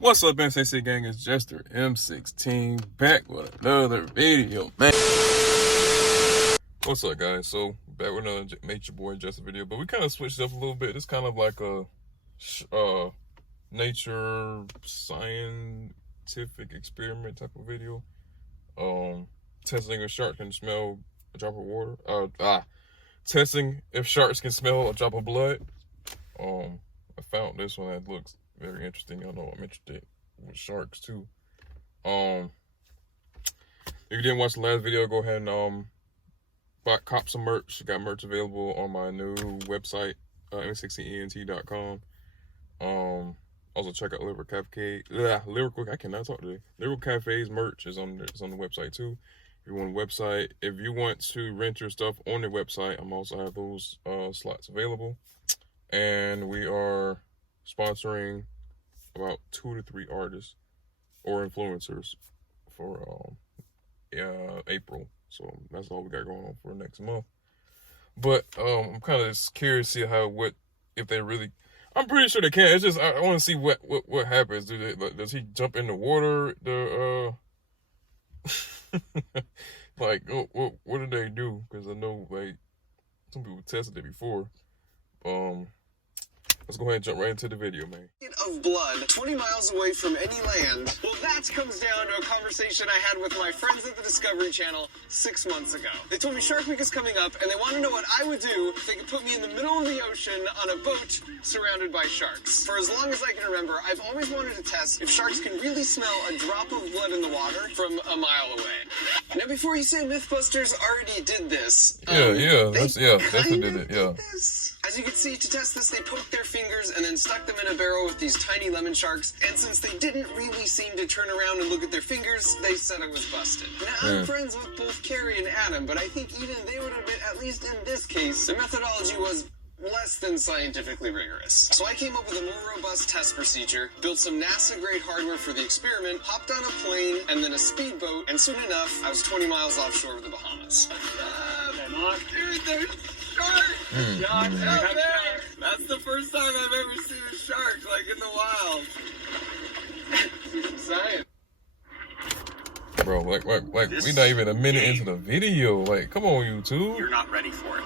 What's up, MCC gang? It's Jester M16 back with another video, man. What's up, guys? So back with another Nature Boy Jester video, but we kind of switched up a little bit. It's kind of like a nature scientific experiment type of video. Testing if shark can smell a drop of water. Testing if sharks can smell a drop of blood. I found this one that looks very interesting. Y'all know I'm interested with sharks too. If you didn't watch the last video, go ahead and cop some merch. Got merch available on my new website, m16ent.com. Also check out Lyrical Cafe. I cannot talk today. Lyrical Cafe's merch is on the website too. If you want a website, if you want to rent your stuff on the website, I'm also have those slots available. And we are sponsoring about 2 to 3 artists or influencers for April. So that's all we got going on for next month. But I'm kind of curious to see if they really. I'm pretty sure they can. It's just I want to see what happens. Does he jump in the water? Like what do they do? Because I know like some people tested it before. Let's go ahead and jump right into the video, man. Of blood 20 miles away from any land. Well, that comes down to a conversation I had with my friends at the Discovery Channel 6 months ago. They told me Shark Week is coming up, and they want to know what I would do if they could put me in the middle of the ocean on a boat surrounded by sharks. For as long as I can remember, I've always wanted to test if sharks can really smell a drop of blood in the water from a mile away. Now, before you say Mythbusters already did this, that's who did it. Yeah. As you can see, to test this, they poked their fingers and then stuck them in a barrel with these tiny lemon sharks. And since they didn't really seem to turn around and look at their fingers, they said I was busted. Now, I'm friends with both Carrie and Adam, but I think even they would admit, at least in this case, the methodology was less than scientifically rigorous. So I came up with a more robust test procedure, built some NASA-grade hardware for the experiment, hopped on a plane, and then a speedboat, and soon enough, I was 20 miles offshore of the Bahamas. Dude, there's sharks! Sharks out there! That's the first time I've ever seen a shark, like, in the wild. Science. Bro, like we not even a minute into the video. Like, come on, YouTube. You're not ready for it.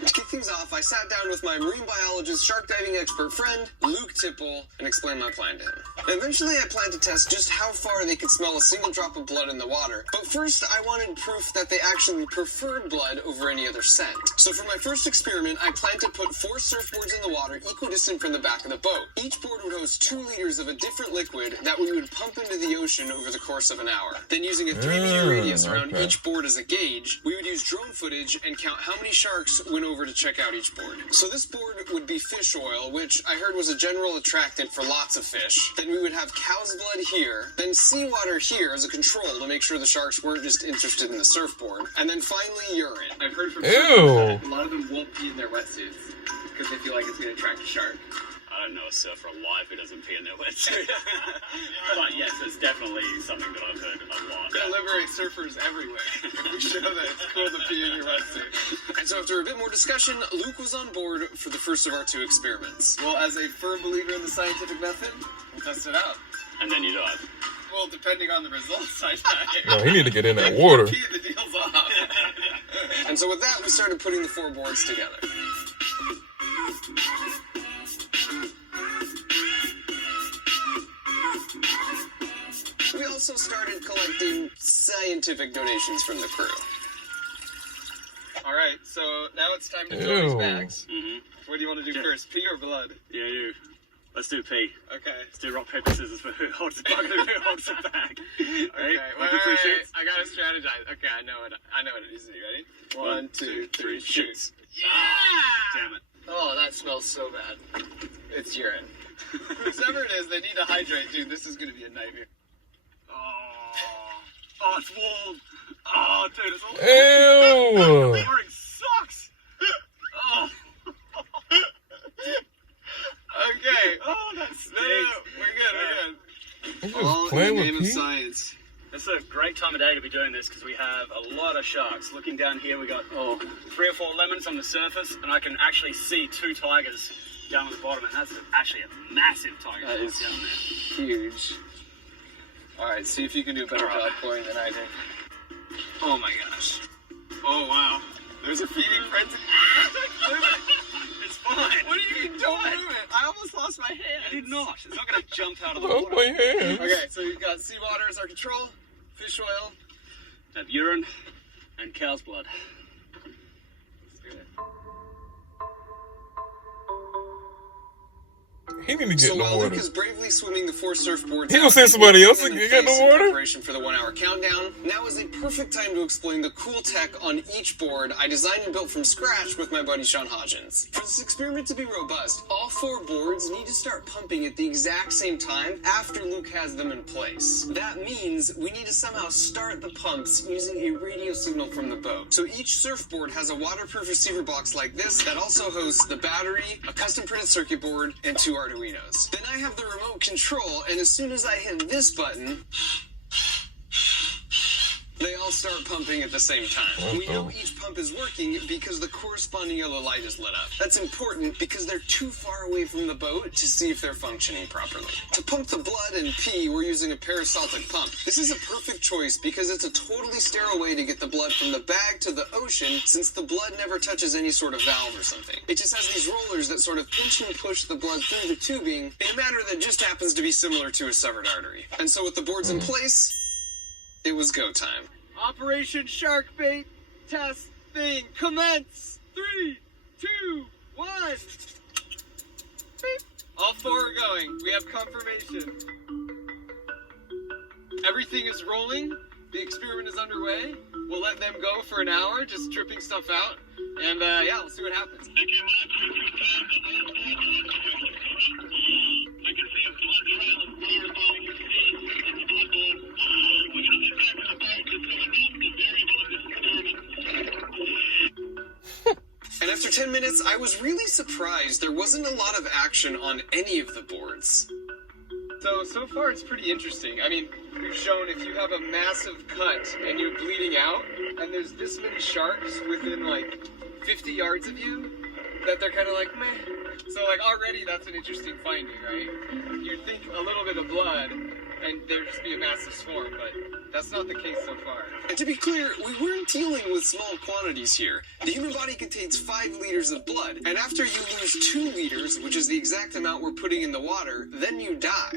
To kick things off, I sat down with my marine biologist, shark diving expert friend, Luke Tipple, and explained my plan to him. Eventually, I planned to test just how far they could smell a single drop of blood in the water. But first, I wanted proof that they actually preferred blood over any other scent. So for my first experiment, I planned to put 4 surfboards in the water equidistant from the back of the boat. Each board would host 2 liters of a different liquid that we would pump into the ocean over the course of an hour. Then using a 3-meter radius around each board as a gauge, we would use drone footage and count how many sharks went over to check out each board. So this board would be fish oil, which I heard was a general attractant for lots of fish. Then we would have cow's blood here, then seawater here as a control to make sure the sharks weren't just interested in the surfboard, and then finally urine. I've heard from surfers that a lot of them won't pee in their wetsuits because they feel like it's going to attract a shark. I don't know a surfer alive who doesn't pee in their wetsuit. But yes, it's definitely something that I've heard a lot. Gonna liberate surfers everywhere. We show that it's cool to pee in your wetsuit. And so after a bit more discussion, Luke was on board for the first of our 2 experiments. Well, as a firm believer in the scientific method, we'll test it out. And then you dive. Well, depending on the results, I dive. Yo, he need to get in that water. Pee, the deal's off. And so with that, we started putting the 4 boards together. We also started collecting scientific donations from the crew. All right, so now it's time to fill these bags. What do you want to do first, pee or blood? Yeah, you. Let's do pee. Okay. Let's do rock, paper, scissors for who holds the bucket and who holds the bag. Okay, Ready? wait. I gotta strategize. Okay, I know it is. You ready? 1, 2, 3, shoots. Yeah! Damn it. Oh, that smells so bad. It's urine. Whoever it is, they need to hydrate, dude. This is gonna be a nightmare. Oh, it's warm. Oh, dude, it's all. Ew! Wearing socks. Oh. Okay. Oh, that's No, we're good. He's All just in playing the with name of Pete. science. It's a great time of day to be doing this because we have a lot of sharks. Looking down here, we got 3 or 4 lemons on the surface, and I can actually see 2 tigers down on the bottom, and that's actually a massive tiger That shark is down there. huge. Alright, see if you can do a better job pouring than I did. Oh my gosh. Oh wow. There's a feeding frenzy. It's fine. What are you doing? I almost lost my hand. I did not. It's not going to jump out of the Oh, water. my hands. Okay, so you've got seawater as our control, fish oil. Have urine and cow's blood. Let's do it. He need to get So in the while water. Luke is bravely swimming the 4 surfboards, He gonna send somebody else to in get in the place water? preparation for the 1 hour countdown. Now is a perfect time to explain the cool tech on each board I designed and built from scratch with my buddy Sean Hodgins. For this experiment to be robust, all 4 boards need to start pumping at the exact same time after Luke has them in place. That means we need to somehow start the pumps using a radio signal from the boat. So each surfboard has a waterproof receiver box like this that also hosts the battery, a custom printed circuit board, and 2 Arduinos. Then I have the remote control, and as soon as I hit this button, they all start pumping at the same time. We know each pump is working because the corresponding yellow light is lit up. That's important because they're too far away from the boat to see if they're functioning properly. To pump the blood and pee, we're using a peristaltic pump. This is a perfect choice because it's a totally sterile way to get the blood from the bag to the ocean, since the blood never touches any sort of valve or something. It just has these rollers that sort of pinch and push the blood through the tubing in a manner that just happens to be similar to a severed artery. And so with the boards in place, it was go time. Operation Shark Bait Test Thing commence! 3, 2, 1. Beep. All 4 are going. We have confirmation. Everything is rolling. The experiment is underway. We'll let them go for an hour, just dripping stuff out. And yeah, we'll see what happens. I can see a blood trail as far as all we can see. It's a blood bowl. We're going to head back to the boat just so we know the variable of this experiment. And after 10 minutes, I was really surprised there wasn't a lot of action on any of the boards. So far it's pretty interesting. I mean, we've shown if you have a massive cut and you're bleeding out, and there's this many sharks within like 50 yards of you, that they're kind of like, meh. So like already that's an interesting finding, right? You'd think a little bit of blood and there'd just be a massive swarm, but that's not the case so far. And to be clear, we weren't dealing with small quantities here. The human body contains 5 liters of blood, and after you lose 2 liters, which is the exact amount we're putting in the water, then you die.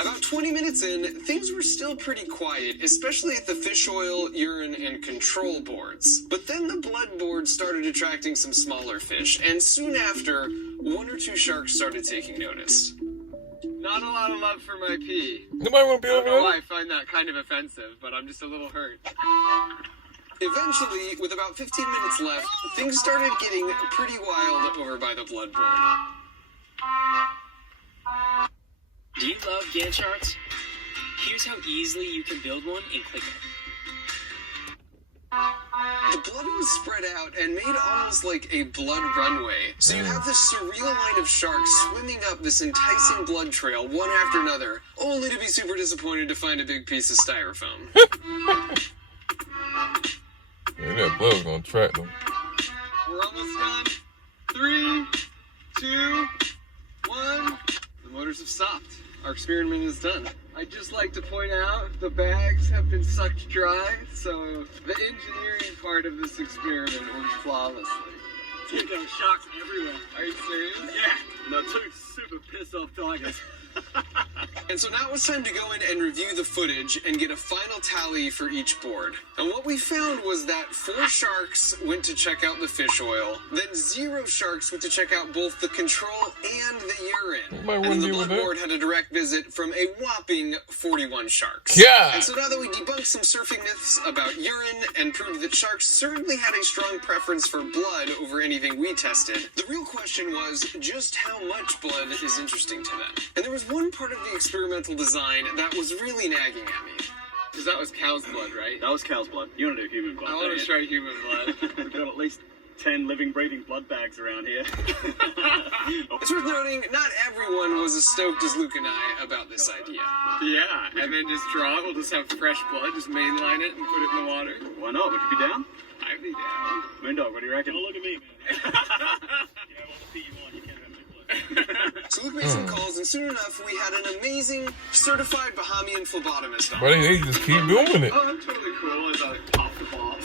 About 20 minutes in, things were still pretty quiet, especially at the fish oil, urine, and control boards. But then the blood board started attracting some smaller fish, and soon after, 1 or 2 sharks started taking notice. Not a lot of love for my pee. Nobody want to be I over don't know why there? I find that kind of offensive, but I'm just a little hurt. Eventually, with about 15 minutes left, things started getting pretty wild over by the blood board. Do you love Gantt charts? Here's how easily you can build one in ClickUp. The blood was spread out and made almost like a blood runway. So you have this surreal line of sharks swimming up this enticing blood trail, one after another, only to be super disappointed to find a big piece of styrofoam. Yeah, that blood's gonna track them. We're almost done. 3, 2, 1. The motors have stopped. Our experiment is done. I'd just like to point out the bags have been sucked dry, so the engineering part of this experiment worked flawlessly. Dude, there were sharks everywhere. Are you serious? Yeah. No, 2 super pissed off tigers. And so now it's time to go in and review the footage and get a final tally for each board. And what we found was that 4 sharks went to check out the fish oil, then 0 sharks went to check out both the control and the urine. Might And wouldn't the deal with blood that. board had a direct visit from a whopping 41 sharks. Yeah. And so now that we debunked some surfing myths about urine and proved that sharks certainly had a strong preference for blood over anything we tested, the real question was just how much blood is interesting to them. And there was one part of the experimental design that was really nagging at me. Because that was cow's blood, right? That was cow's blood. You want to do human blood? I want don't to you? try human blood. We've got at least 10 living, breathing blood bags around here. It's worth noting, not everyone was as stoked as Luke and I about this idea. Yeah, and then just draw it. We'll just have fresh blood, just mainline it and put it in the water. Why not? Would you be down? I'd be down. Moondog, what do you reckon? Don't look at me, man. So Luke made some calls, and soon enough, we had an amazing certified Bahamian phlebotomist on. But they just keep doing it. Oh, I'm totally cool about off the ball.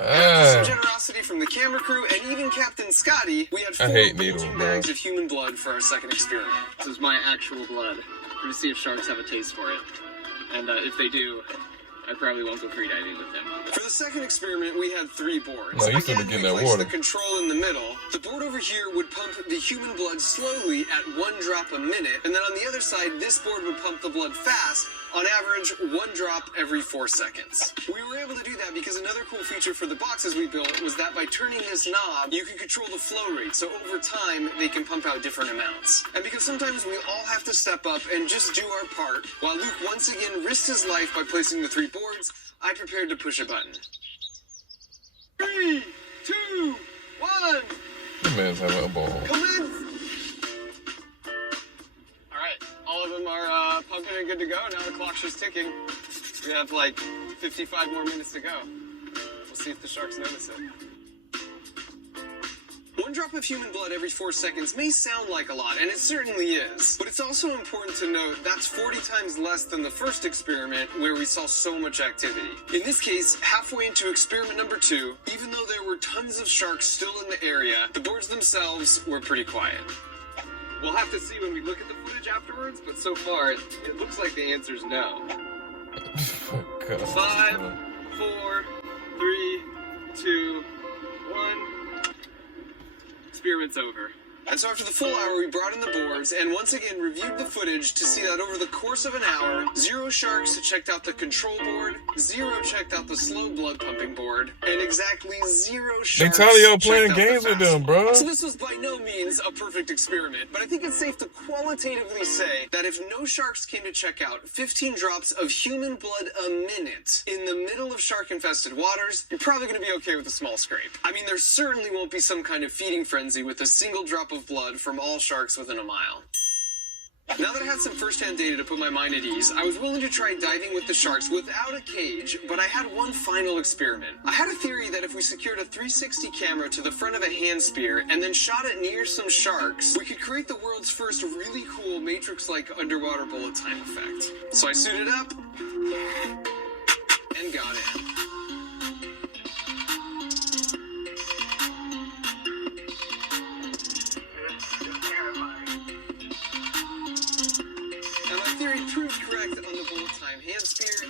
After some generosity from the camera crew and even Captain Scotty, we had 4 hate needles, bulging bro. bags of human blood for our second experiment. This is my actual blood. We're gonna see if sharks have a taste for it. And if they do, I probably won't go freediving with them. For the second experiment, we had 3 boards. No, you shouldn't Again, get we that placed water. the control in the middle. The board over here would pump the human blood slowly at 1 drop a minute, and then on the other side, this board would pump the blood fast, on average 1 drop every 4 seconds. We were able to do that because another cool feature for the boxes we built was that by turning this knob, you can control the flow rate, so over time, they can pump out different amounts. And because sometimes we all have to step up and just do our part, while Luke once again risked his life by placing the 3 boards, I prepared to push a button. 3, 2, 1, This man's having a ball. commence! Alright, all of them are pumping and good to go. Now the clock's just ticking. We have like 55 more minutes to go. We'll see if the sharks notice it. 1 drop of human blood every 4 seconds may sound like a lot, and it certainly is. But it's also important to note that's 40 times less than the first experiment where we saw so much activity. In this case, halfway into experiment number 2, even though there were tons of sharks still in the area, the boards themselves were pretty quiet. We'll have to see when we look at the footage afterwards, but so far, it looks like the answer's no. God. 5, 4, 3, 2, 1. Experiment's over. And so after the full hour, we brought in the boards and once again reviewed the footage to see that over the course of an hour, 0 sharks checked out the control board, 0 checked out the slow blood pumping board, and exactly 0 They sharks tell y'all checked playing out the games with fast them, bro. So this was by no means a perfect experiment, but I think it's safe to qualitatively say that if no sharks came to check out 15 drops of human blood a minute in the middle of shark-infested waters, you're probably going to be okay with a small scrape. I mean, there certainly won't be some kind of feeding frenzy with a single drop of blood from all sharks within a mile. Now that I had some first-hand data to put my mind at ease, I was willing to try diving with the sharks without a cage, but I had one final experiment. I had a theory that if we secured a 360 camera to the front of a hand spear and then shot it near some sharks, we could create the world's first really cool Matrix-like underwater bullet time effect. So I suited up and got in. And my theory proved correct on the bullet time hand spear.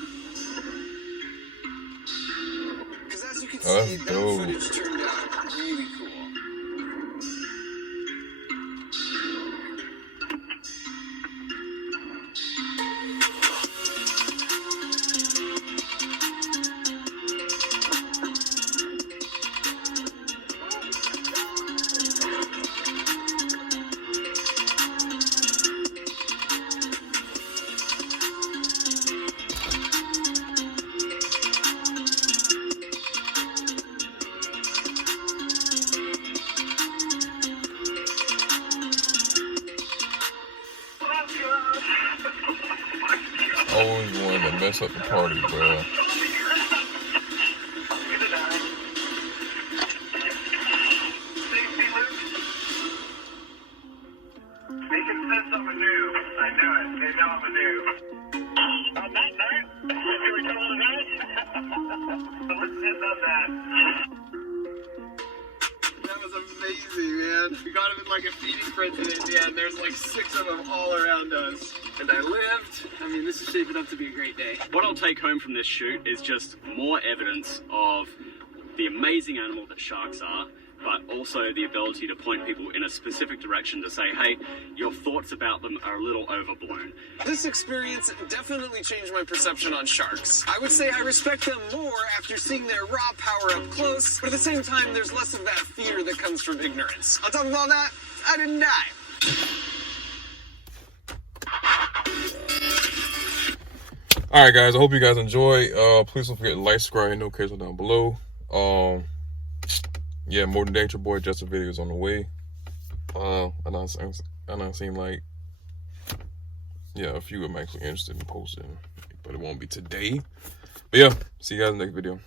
Because as you can see, that dope. footage turned out really cool. Always wanted to mess up the party, bro. They can sense I'm a noob. I knew it. They know I'm a noob. On that note, can we call it a night? So let's end on that. That was amazing, man. We got him in like a feeding frenzy at the end. There's like 6 of them all around us. And I lived. I mean, this is shaping up to be a great day. What I'll take home from this shoot is just more evidence of the amazing animal that sharks are, but also the ability to point people in a specific direction to say, hey, your thoughts about them are a little overblown. This experience definitely changed my perception on sharks. I would say I respect them more after seeing their raw power up close, but at the same time, there's less of that fear that comes from ignorance. On top of all that, I didn't die. Alright guys, I hope you guys enjoy. Please don't forget to like, subscribe, and notifications down below. Yeah, More Than Danger Boy Justin videos on the way. I don't seem like, yeah, a few I'm actually interested in posting, but it won't be today. But yeah, see you guys in the next video.